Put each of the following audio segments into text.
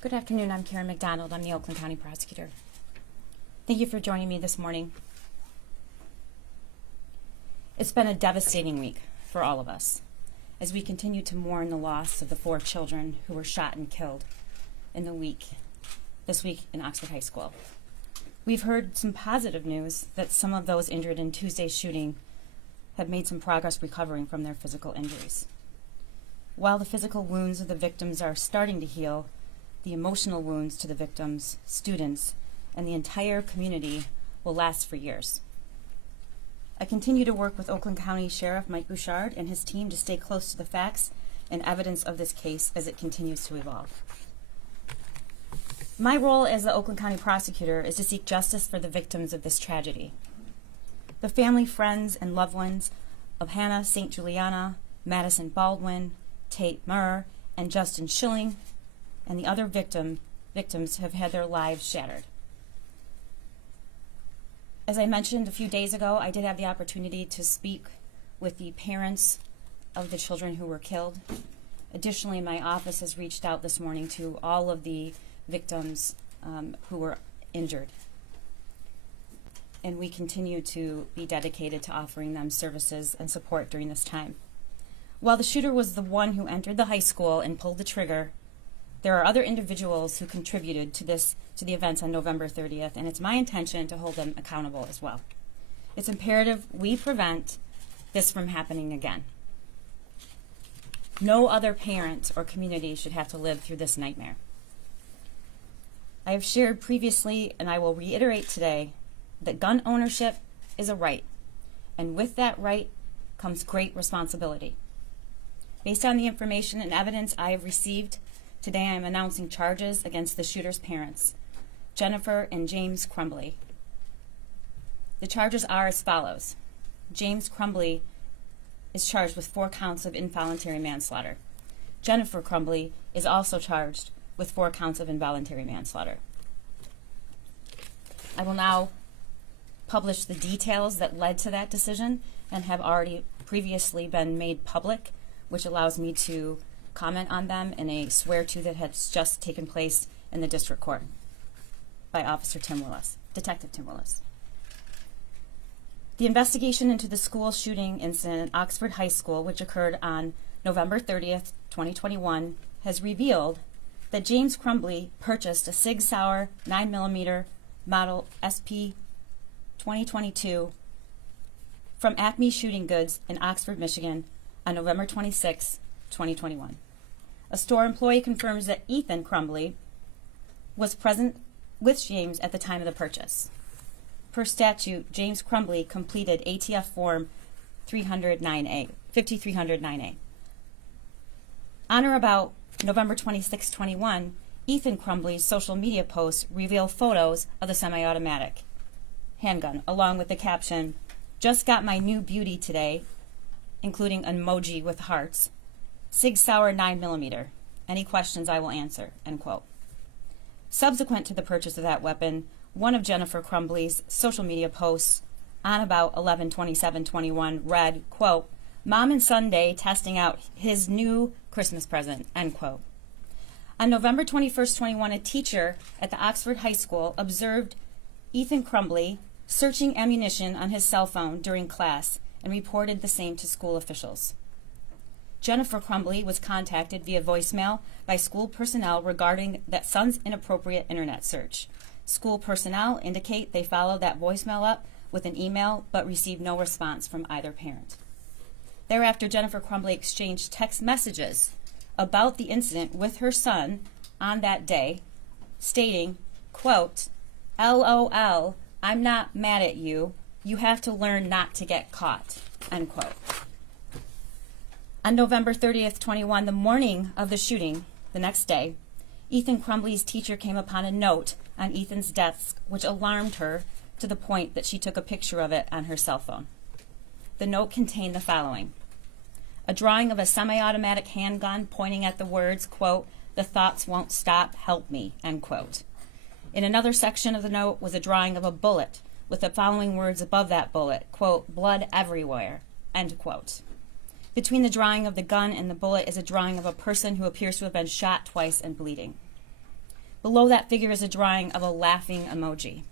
Good afternoon, I'm Karen McDonald. I'm the Oakland County Prosecutor. Thank you for joining me this morning. It's been a devastating week for all of us as we continue to mourn the loss of the 4 children who were shot and killed this week in Oxford High School. We've heard some positive news that some of those injured in Tuesday's shooting have made some progress recovering from their physical injuries. While the physical wounds of the victims are starting to heal, the emotional wounds to the victims, students, and the entire community will last for years. I continue to work with Oakland County Sheriff Mike Bouchard and his team to stay close to the facts and evidence of this case as it continues to evolve. My role as the Oakland County Prosecutor is to seek justice for the victims of this tragedy. The family, friends, and loved ones of Hannah St. Juliana, Madison Baldwin, Tate Murr, and Justin Schilling, and the other victims have had their lives shattered. As I mentioned a few days ago, I did have the opportunity to speak with the parents of the children who were killed. Additionally, my office has reached out this morning to all of the victims who were injured. And we continue to be dedicated to offering them services and support during this time. While the shooter was the one who entered the high school and pulled the trigger, there are other individuals who contributed to the events on November 30th, and it's my intention to hold them accountable as well. It's imperative we prevent this from happening again. No other parent or community should have to live through this nightmare. I have shared previously, and I will reiterate today, that gun ownership is a right, and with that right comes great responsibility. Based on the information and evidence I have received, today I am announcing charges against the shooter's parents, Jennifer and James Crumbley. The charges are as follows. James Crumbley is charged with 4 counts of involuntary manslaughter. Jennifer Crumbley is also charged with 4 counts of involuntary manslaughter. I will now publish the details that led to that decision and have already previously been made public, which allows me to comment on them in a swear-to that has just taken place in the district court by Detective Tim Willis. The investigation into the school shooting incident at Oxford High School, which occurred on November 30th, 2021, has revealed that James Crumbley purchased a Sig Sauer 9mm model SP 2022 from Acme Shooting Goods in Oxford, Michigan on November 26, 2021. A store employee confirms that Ethan Crumbley was present with James at the time of the purchase. Per statute, James Crumbley completed ATF Form 5309A. On or about November 26, 21, Ethan Crumbley's social media posts reveal photos of the semi-automatic handgun, along with the caption, "Just got my new beauty today," including an emoji with hearts, "Sig Sauer 9mm. Any questions I will answer," end quote. Subsequent to the purchase of that weapon, one of Jennifer Crumbley's social media posts on about 11/27/21 read, quote, "Mom and son day testing out his new Christmas present," end quote. On November 21st, 21, a teacher at the Oxford High School observed Ethan Crumbley searching ammunition on his cell phone during class and reported the same to school officials. Jennifer Crumbley was contacted via voicemail by school personnel regarding that son's inappropriate internet search. School personnel indicate they followed that voicemail up with an email but received no response from either parent. Thereafter, Jennifer Crumbley exchanged text messages about the incident with her son on that day, stating, quote, "LOL, I'm not mad at you. You have to learn not to get caught," end quote. On November 30th, 21, the morning of the shooting, the next day, Ethan Crumbley's teacher came upon a note on Ethan's desk which alarmed her to the point that she took a picture of it on her cell phone. The note contained the following: a drawing of a semi-automatic handgun pointing at the words, quote, "The thoughts won't stop, help me," end quote. In another section of the note was a drawing of a bullet with the following words above that bullet, quote, "Blood everywhere," end quote. Between the drawing of the gun and the bullet is a drawing of a person who appears to have been shot twice and bleeding. Below that figure is a drawing of a laughing emoji.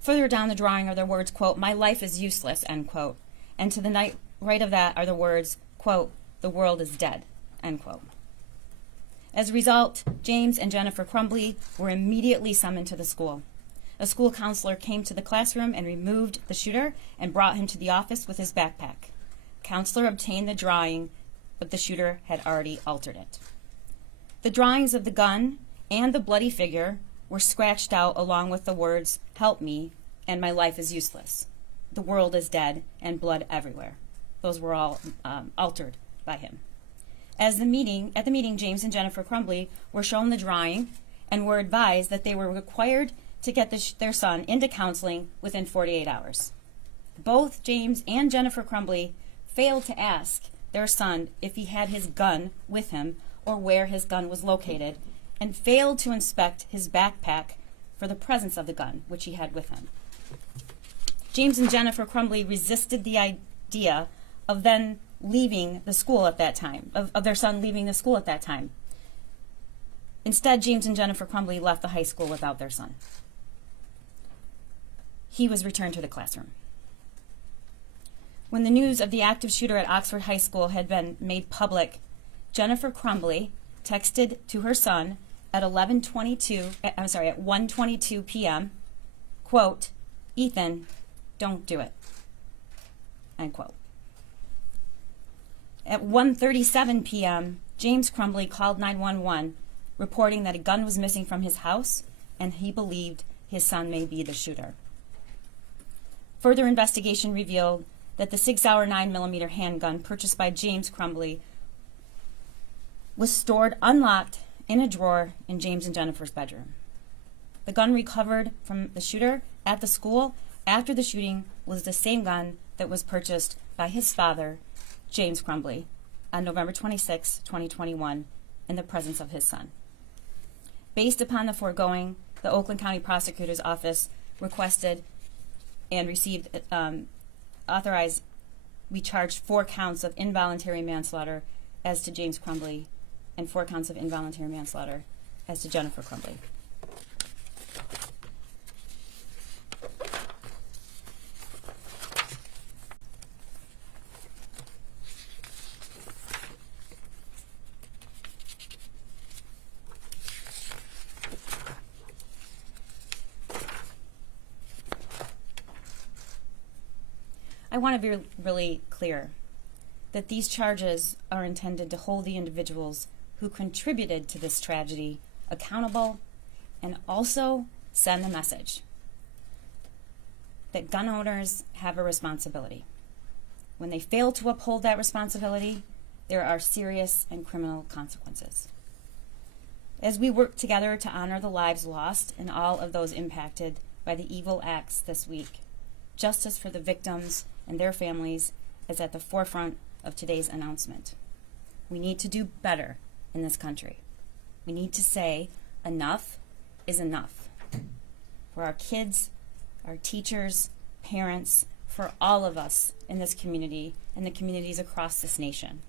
Further down the drawing are the words, quote, "My life is useless," end quote. And to the right of that are the words, quote, "The world is dead," end quote. As a result, James and Jennifer Crumbley were immediately summoned to the school. A school counselor came to the classroom and removed the shooter and brought him to the office with his backpack. Counselor obtained the drawing, but the shooter had already altered it. The drawings of the gun and the bloody figure were scratched out along with the words, "Help me," and "My life is useless." "The world is dead," and "blood everywhere." Those were all altered by him. At the meeting, James and Jennifer Crumbley were shown the drawing and were advised that they were required to get their son into counseling within 48 hours. Both James and Jennifer Crumbley failed to ask their son if he had his gun with him or where his gun was located, and failed to inspect his backpack for the presence of the gun, which he had with him. James and Jennifer Crumbley resisted the idea of then leaving the school at that time, of their son leaving the school at that time. Instead, James and Jennifer Crumbley left the high school without their son. He was returned to the classroom. When the news of the active shooter at Oxford High School had been made public, Jennifer Crumbley texted to her son at 1:22 p.m., quote, "Ethan, don't do it," end quote. At 1:37 p.m., James Crumbley called 911, reporting that a gun was missing from his house and he believed his son may be the shooter. Further investigation revealed that the 6-hour 9mm handgun purchased by James Crumbley was stored unlocked in a drawer in James and Jennifer's bedroom. The gun recovered from the shooter at the school after the shooting was the same gun that was purchased by his father, James Crumbley, on November 26, 2021, in the presence of his son. Based upon the foregoing, the Oakland County Prosecutor's Office requested and received, authorized, we charged 4 counts of involuntary manslaughter as to James Crumbley and 4 counts of involuntary manslaughter as to Jennifer Crumbley. I want to be really clear that these charges are intended to hold the individuals who contributed to this tragedy accountable and also send a message that gun owners have a responsibility. When they fail to uphold that responsibility, there are serious and criminal consequences. As we work together to honor the lives lost and all of those impacted by the evil acts this week, justice for the victims and their families is at the forefront of today's announcement. We need to do better in this country. We need to say enough is enough. For our kids, our teachers, parents, for all of us in this community and the communities across this nation.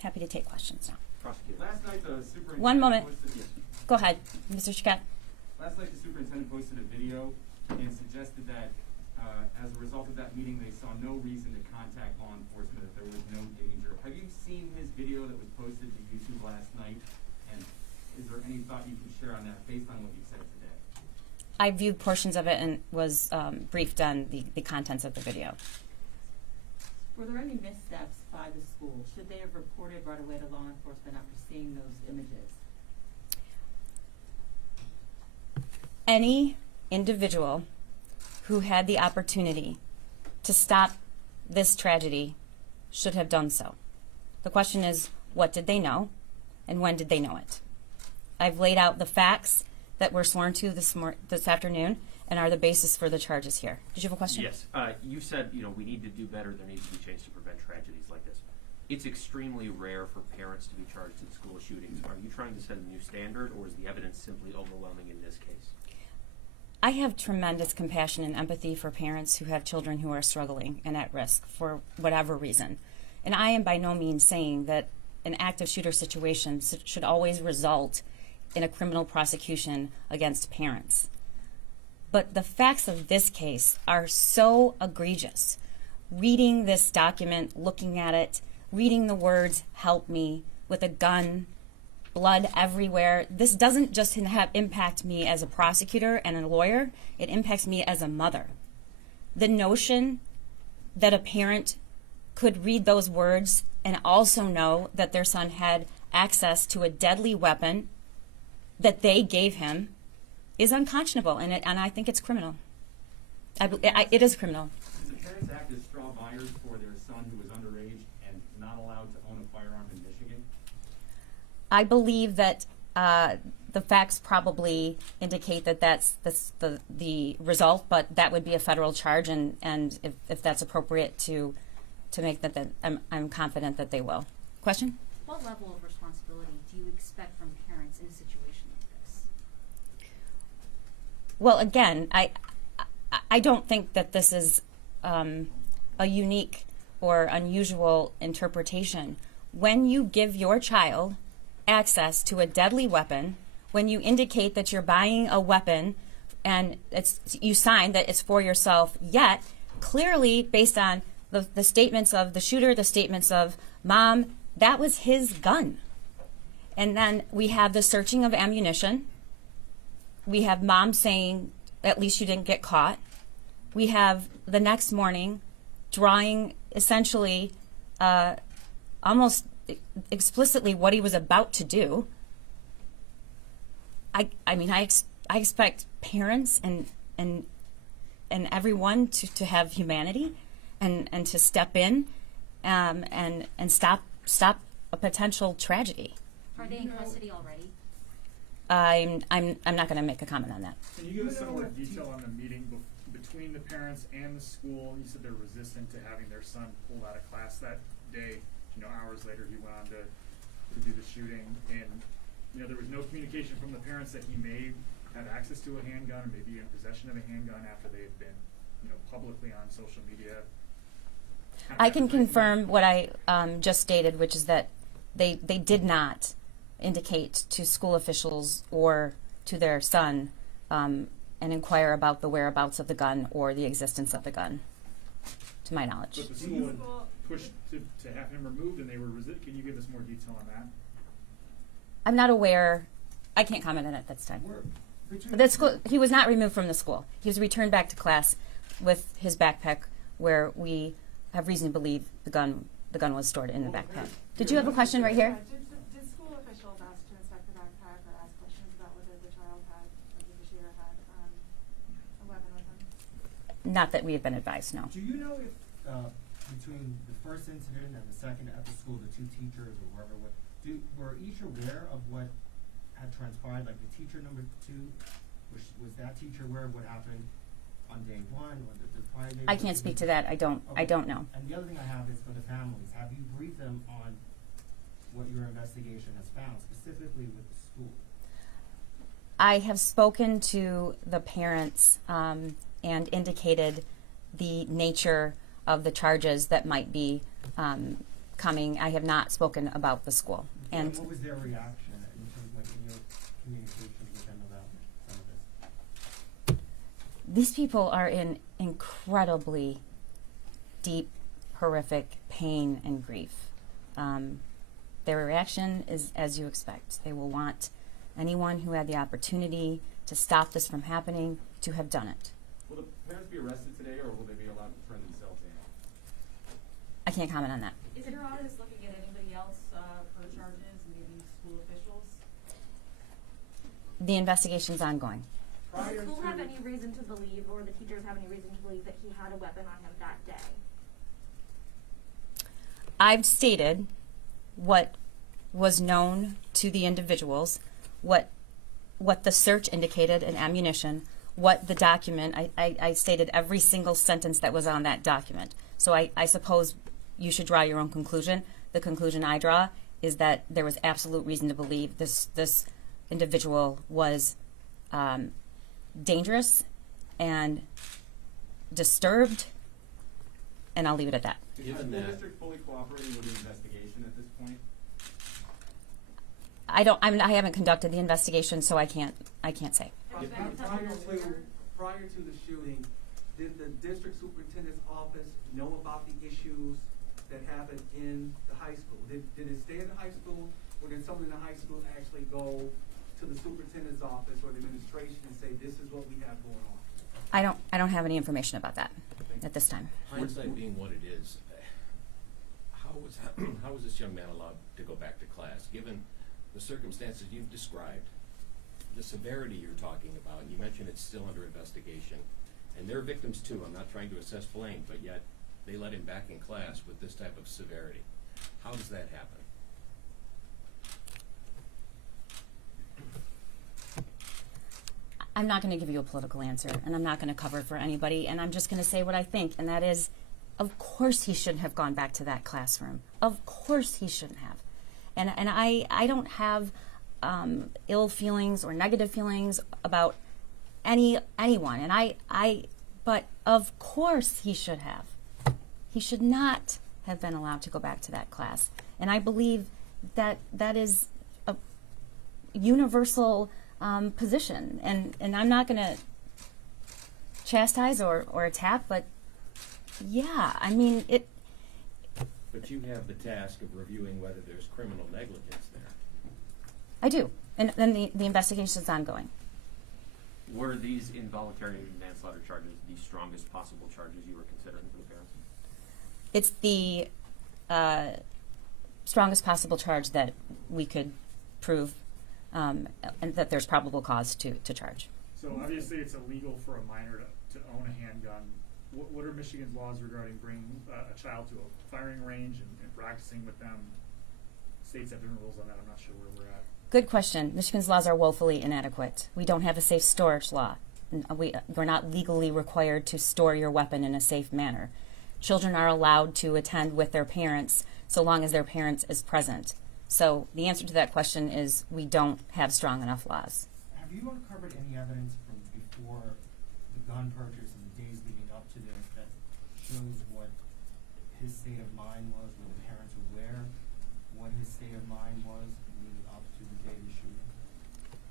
Happy to take questions now. Prosecutor. Last night the superintendent One moment. posted, Go ahead, Mr. Chiquette. Last night the superintendent posted a video and suggested that as a result of that meeting they saw no reason to contact law enforcement, that there was no danger. Have you seen his video that was posted to YouTube last night? And is there any thought you can share on that based on what you said today? I viewed portions of it and was briefed on the contents of the video. Were there any missteps by the school? Should they have reported right away to law enforcement after seeing those images? Any individual who had the opportunity to stop this tragedy should have done so. The question is, what did they know and when did they know it? I've laid out the facts that were sworn to this afternoon and are the basis for the charges here. Did you have a question? Yes. You said, we need to do better. There needs to be change to prevent tragedies like this. It's extremely rare for parents to be charged in school shootings. Are you trying to set a new standard, or is the evidence simply overwhelming in this case? I have tremendous compassion and empathy for parents who have children who are struggling and at risk for whatever reason. And I am by no means saying that an active shooter situation should always result in a criminal prosecution against parents. But the facts of this case are so egregious. Reading this document, looking at it, reading the words, "help me," with a gun, blood everywhere, this doesn't just impact me as a prosecutor and a lawyer, it impacts me as a mother. The notion that a parent could read those words and also know that their son had access to a deadly weapon that they gave him is unconscionable, and I think it's criminal. It is criminal. Does the parents act as straw buyers for their son who was underage and not allowed to own a firearm in Michigan? I believe that the facts probably indicate that that's the result, but that would be a federal charge, and if that's appropriate to make that, I'm confident that they will. Question? What level of responsibility do you expect from parents in a situation like this? Well, again, I don't think that this is a unique or unusual interpretation. When you give your child access to a deadly weapon, when you indicate that you're buying a weapon and you sign that it's for yourself, yet clearly based on the statements of the shooter, the statements of mom, that was his gun. And then we have the searching of ammunition. We have mom saying, at least you didn't get caught. We have the next morning drawing essentially almost explicitly what he was about to do. I mean, I expect parents and everyone to have humanity and to step in and stop a potential tragedy. Are they in custody already? I'm not going to make a comment on that. Can you give us some more detail on the meeting between the parents and the school? You said they're resistant to having their son pulled out of class that day. You know, hours later he went on to do the shooting, and you know there was no communication from the parents that he may have access to a handgun or maybe in possession of a handgun after they had been, you know, publicly on social media. I can confirm what I just stated, which is that they did not indicate to school officials or to their son and inquire about the whereabouts of the gun or the existence of the gun, to my knowledge. But the school had pushed to have him removed, and they were resistant. Can you give us more detail on that? I'm not aware. I can't comment on it at this time. He was not removed from the school. He was returned back to class with his backpack, where we have reason to believe the gun was stored in the backpack. Did you have a question right here? Did school officials ask to inspect the backpack or ask questions about whether the child had, or the shooter had, a weapon with him? Not that we have been advised, no. Do you know if between the first incident and the second at the school, the two teachers or whoever, were each aware of what had transpired? Like the teacher number 2, was that teacher aware of what happened on day 1 or the prior day? I can't speak to that. I don't know. And the other thing I have is for the families. Have you briefed them on what your investigation has found, specifically with the school? I have spoken to the parents and indicated the nature of the charges that might be coming. I have not spoken about the school. And what was their reaction in terms of in your communications with them about some of this? These people are in incredibly deep, horrific pain and grief. Their reaction is as you expect. They will want anyone who had the opportunity to stop this from happening to have done it. Will the parents be arrested today, or will they be allowed to turn themselves in? I can't comment on that. Is your office looking at anybody else for charges, maybe school officials? The investigation's ongoing. Does the school have any reason to believe, or the teachers have any reason to believe, that he had a weapon on him that day? I've stated what was known to the individuals, what the search indicated in ammunition, what the document, I stated every single sentence that was on that document. So I suppose you should draw your own conclusion. The conclusion I draw is that there was absolute reason to believe this individual was dangerous and disturbed, and I'll leave it at that. Is the school district fully cooperating with the investigation at this point? I haven't conducted the investigation, so I can't say. Prior to the shooting, did the district superintendent's office know about the issues that happened in the high school? Did it stay in the high school, or did someone in the high school actually go to the superintendent's office or the administration and say, this is what we have going on? I don't have any information about that at this time. Hindsight being what it is, how was this young man allowed to go back to class, given the circumstances you've described, the severity you're talking about? You mentioned it's still under investigation, and they're victims too. I'm not trying to assess blame, but yet they let him back in class with this type of severity. How does that happen? I'm not going to give you a political answer, and I'm not going to cover it for anybody, and I'm just going to say what I think, and that is, of course he shouldn't have gone back to that classroom. Of course he shouldn't have. And I don't have ill feelings or negative feelings about anyone, and but of course he should have. He should not have been allowed to go back to that class. And I believe that that is a universal position, and I'm not going to chastise or attack, but yeah, I mean it. But you have the task of reviewing whether there's criminal negligence there. I do, and then the investigation is ongoing. Were these involuntary manslaughter charges the strongest possible charges you were considering for the parents? It's the strongest possible charge that we could prove, and that there's probable cause to charge. So obviously it's illegal for a minor to own a handgun. What are Michigan's laws regarding bringing a child to a firing range and practicing with them? States have different rules on that. I'm not sure where we're at. Good question. Michigan's laws are woefully inadequate. We don't have a safe storage law. We're not legally required to store your weapon in a safe manner. Children are allowed to attend with their parents so long as their parents is present. So the answer to that question is we don't have strong enough laws. Have you uncovered any evidence from before the gun purchase and the days leading up to this that shows what his state of mind was, were the parents aware what his state of mind was leading up to the day of the shooting?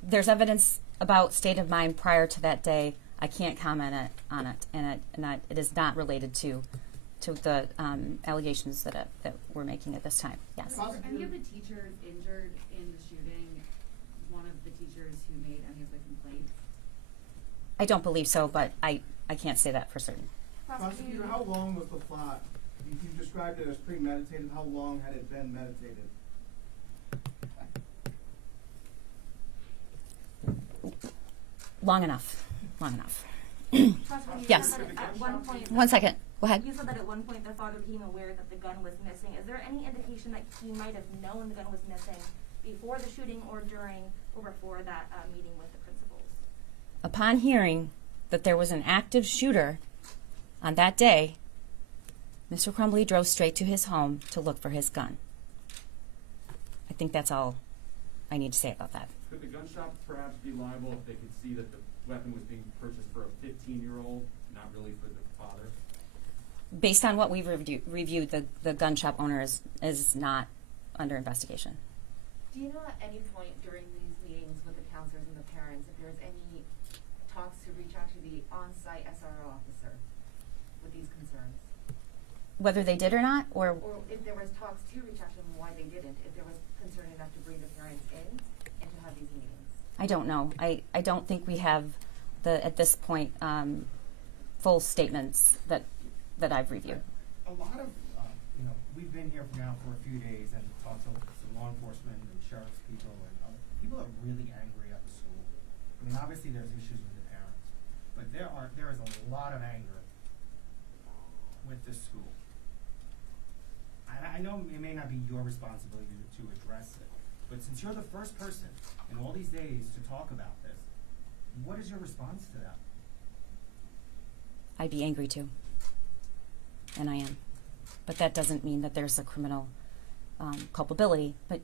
There's evidence about state of mind prior to that day. I can't comment on it, and it is not related to the allegations that we're making at this time. Yes. Were any of the teachers injured in the shooting one of the teachers who made any of the complaints? I don't believe so, but I can't say that for certain. Prosecutor, how long was the plot? You described it as premeditated. How long had it been meditated? Long enough. Long enough. Prosecutor, Yes. you said that at one point. 1 second. Go ahead. You said that at one point the father became aware that the gun was missing. Is there any indication that he might have known the gun was missing before the shooting or during or before that meeting with the principals? Upon hearing that there was an active shooter on that day, Mr. Crumbley drove straight to his home to look for his gun. I think that's all I need to say about that. Could the gun shop perhaps be liable if they could see that the weapon was being purchased for a 15-year-old, not really for the father? Based on what we've reviewed, the gun shop owner is not under investigation. Do you know at any point during these meetings with the counselors and the parents if there was any talks to reach out to the on-site SRO officer with these concerns? Whether they did or not, or if there was talks to reach out to them, why they didn't, if there was concern enough to bring the parents in and to have these meetings? I don't know. I don't think we have at this point full statements that I've reviewed. A lot of, we've been here now for a few days and talked to some law enforcement and sheriff's people, and people are really angry at the school. I mean, obviously there's issues with the parents, but there is a lot of anger with this school. I know it may not be your responsibility to address it, but since you're the first person in all these days to talk about this, what is your response to that? I'd be angry too, and I am. But that doesn't mean that there's a criminal culpability. But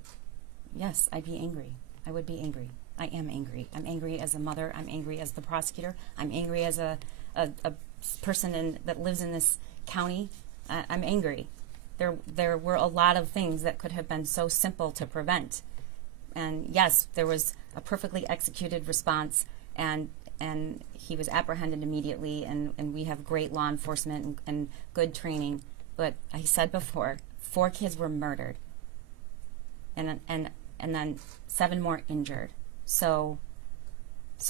yes, I'd be angry. I would be angry. I am angry. I'm angry as a mother. I'm angry as the prosecutor. I'm angry as a person that lives in this county. I'm angry. There were a lot of things that could have been so simple to prevent. And yes, there was a perfectly executed response, and he was apprehended immediately, and we have great law enforcement and good training. But I said before, 4 kids were murdered, and then 7 more injured. So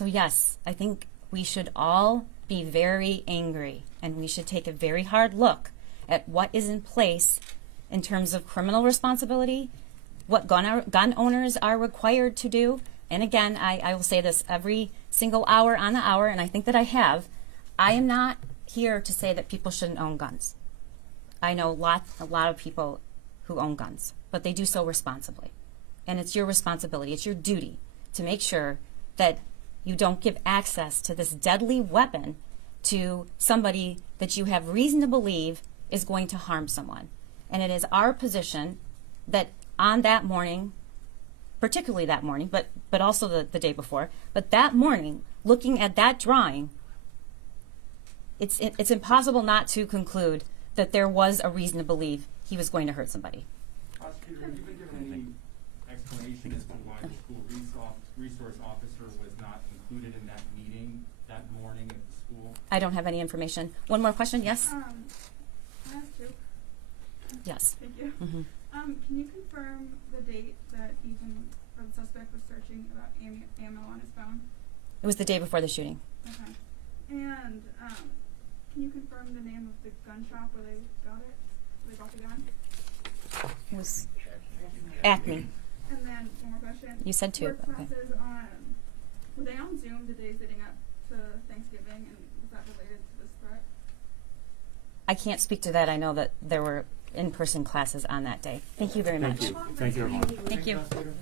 yes, I think we should all be very angry, and we should take a very hard look at what is in place in terms of criminal responsibility, what gun owners are required to do. And again, I will say this every single hour on the hour, and I think that I have. I am not here to say that people shouldn't own guns. I know a lot of people who own guns, but they do so responsibly. And it's your responsibility, it's your duty to make sure that you don't give access to this deadly weapon to somebody that you have reason to believe is going to harm someone. And it is our position that on that morning, particularly that morning, but also the day before, but that morning, looking at that drawing, it's impossible not to conclude that there was a reason to believe he was going to hurt somebody. Prosecutor, have you been given any explanation as to why the school resource officer was not included in that meeting that morning at the school? I don't have any information. One more question, yes? I have 2. Yes. Thank you. Mm-hmm. Can you confirm the date that Ethan, or the suspect, was searching about ammo on his phone? It was the day before the shooting. Okay. And can you confirm the name of the gun shop where they got it? Where they got the gun? It was Acme. And then one more question. You said 2. Were Okay. classes were they on Zoom the days leading up to Thanksgiving, and was that related to this threat? I can't speak to that. I know that there were in-person classes on that day. Thank you very much. Thank you, everyone. Thank you. Prosecutor.